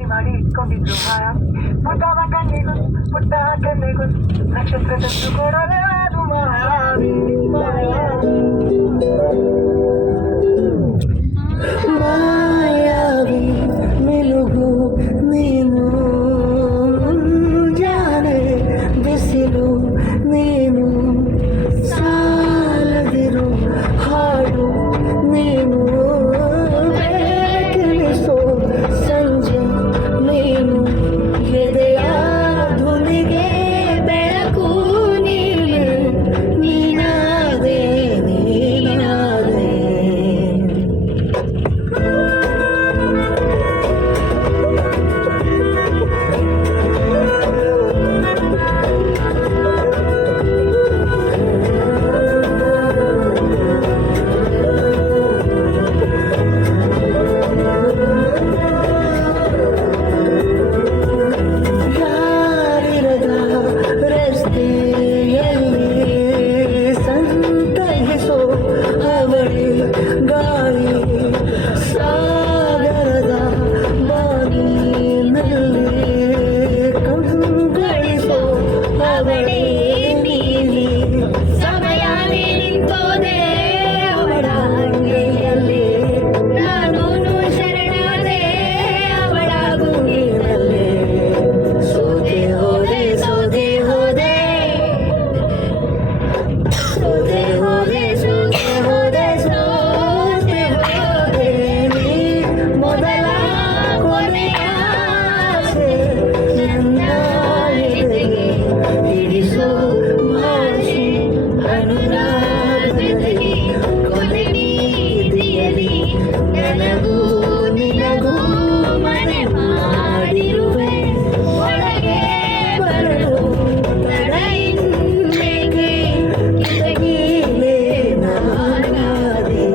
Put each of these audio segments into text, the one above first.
ಮಾಡಿ ಇಟ್ಕೊಂಡಿದ್ರು ಪುಟ್ಟವ ಕಣ್ಣಿಗೂ ಪುಟ್ಟ ಕಣ್ಣಿಗೂ ನಕ್ಷತ್ರದಷ್ಟು ಕೊಡಲೇ ಅದು ಮಾಯಾವಿ ಮಾಯಾವಿ ಮಿಲುಗು ನೀನು ಮುಂಜಾನೆ ಬಿಸಿಲು ನೀನು ಸಾಲದಿರು ಹಾಡು ನೀನು ತಿಳಿಸೋ ಸಂಜೆ ನೀನು ಎದೆಯ ಧ್ವನಿಗೆ ಬೆಳಕು ನೀನು ನೀನಾದೆ ನೀನಾದೆ ಯಾರಿರದ ರಸ್ತೆಯಲ್ಲಿ ಸಂತೈಸೋ ಅವಳಿ ಗಾಳಿ ಸಾಗರದ ಬಾನಿನಲ್ಲಿ ಕಂಗಳಿಸೋ ಅವಳಿ ನೀಲಿ ಸಮಯ ನಿಂತೋದೆ ಅವಳ ಅಂಗೈಯಲ್ಲಿ ನಾನು ಶರಣಾದೆ ಅವಳ ಗುಂಗಿನಲ್ಲಿ ಸೋದೆ ಹೋದೆ ಸೋದೆ ಹೋದೆ ಸೋದೆ ಹೋದೆ ಸೋದೆ ಹೋದೆ ಸೋದೆ ಹೋದೆ ನೀ ಮೊದಲ ಕೊನೆಯ ಆಸೆ ನನ್ನ ಎದೆಗೆ ಹಿಡಿಸೋ ಭಾಷೆ ಅನುರಾಗದಲ್ಲಿ ಕೊನೆ ನೀತಿಯಲ್ಲಿ ನನಗೂ ನಿನಗೂ ಮನೆ ಮಾಡಿರುವೆ ಒಳಗೆ ಬರಲು ತಡ ಇನ್ನೇಕೆ ಕಿಟಕಿಲೇ ನಾನಾದೆ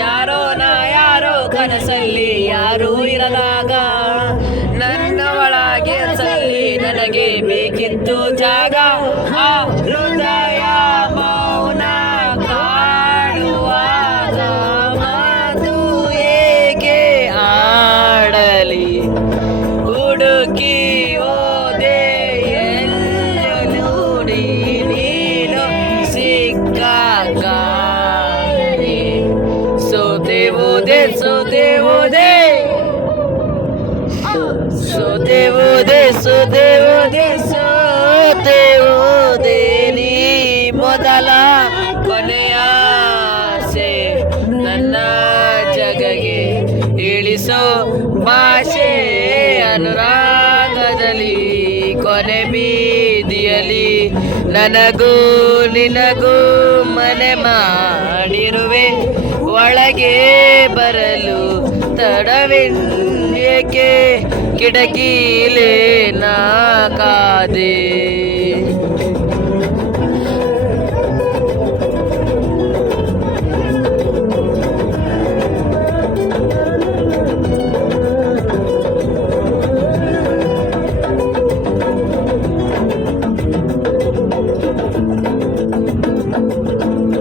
ಯಾರೋ ನಾ ಯಾರೋ ಕನಸಲ್ಲಿ ಯಾರೂ ಇರಲಾಗ ನನ್ನ ಒಳಗೆ ಅಸಲ್ಲಿ ನನಗೆ ಬೇಕಿತ್ತು ಜಾಗ ಆ ಹೃದಯ ಮೌನ ಕಾಡುವಾಗ ಮಾತು ಏಕೆ ಆಡಲಿ ಹುಡುಕಿ ಓದೆ ಎಲ್ಲೂ ನೀನು ಸಿಕ್ಕಾಗ ಸೋತೆ ಹೋದೆ ಸೋತೆ ಹೋದೆ ಸೋತೆ ಹೋದೆ ಸೋತೆ ಹೋದೆ ಸೋತೆ ಹೋದೆ ನೀ ಮೊದಲ ಕೊನೆಯ ಆಸೆ ನನ್ನ ಜಗಗೆ ಇಳಿಸೋ ಭಾಷೆ ಅನುರಾಗದಲ್ಲಿ ಕೊನೆ ಬೀದಿಯಲ್ಲಿ ನನಗೂ ನಿನಗೂ ಮನೆ ಮಾಡಿರುವೆ ಒಳಗೆ ಬರಲು ತಡವೇಕೆ ಕಿಟಕಿಲೇ ನಾ ಕಾದೆ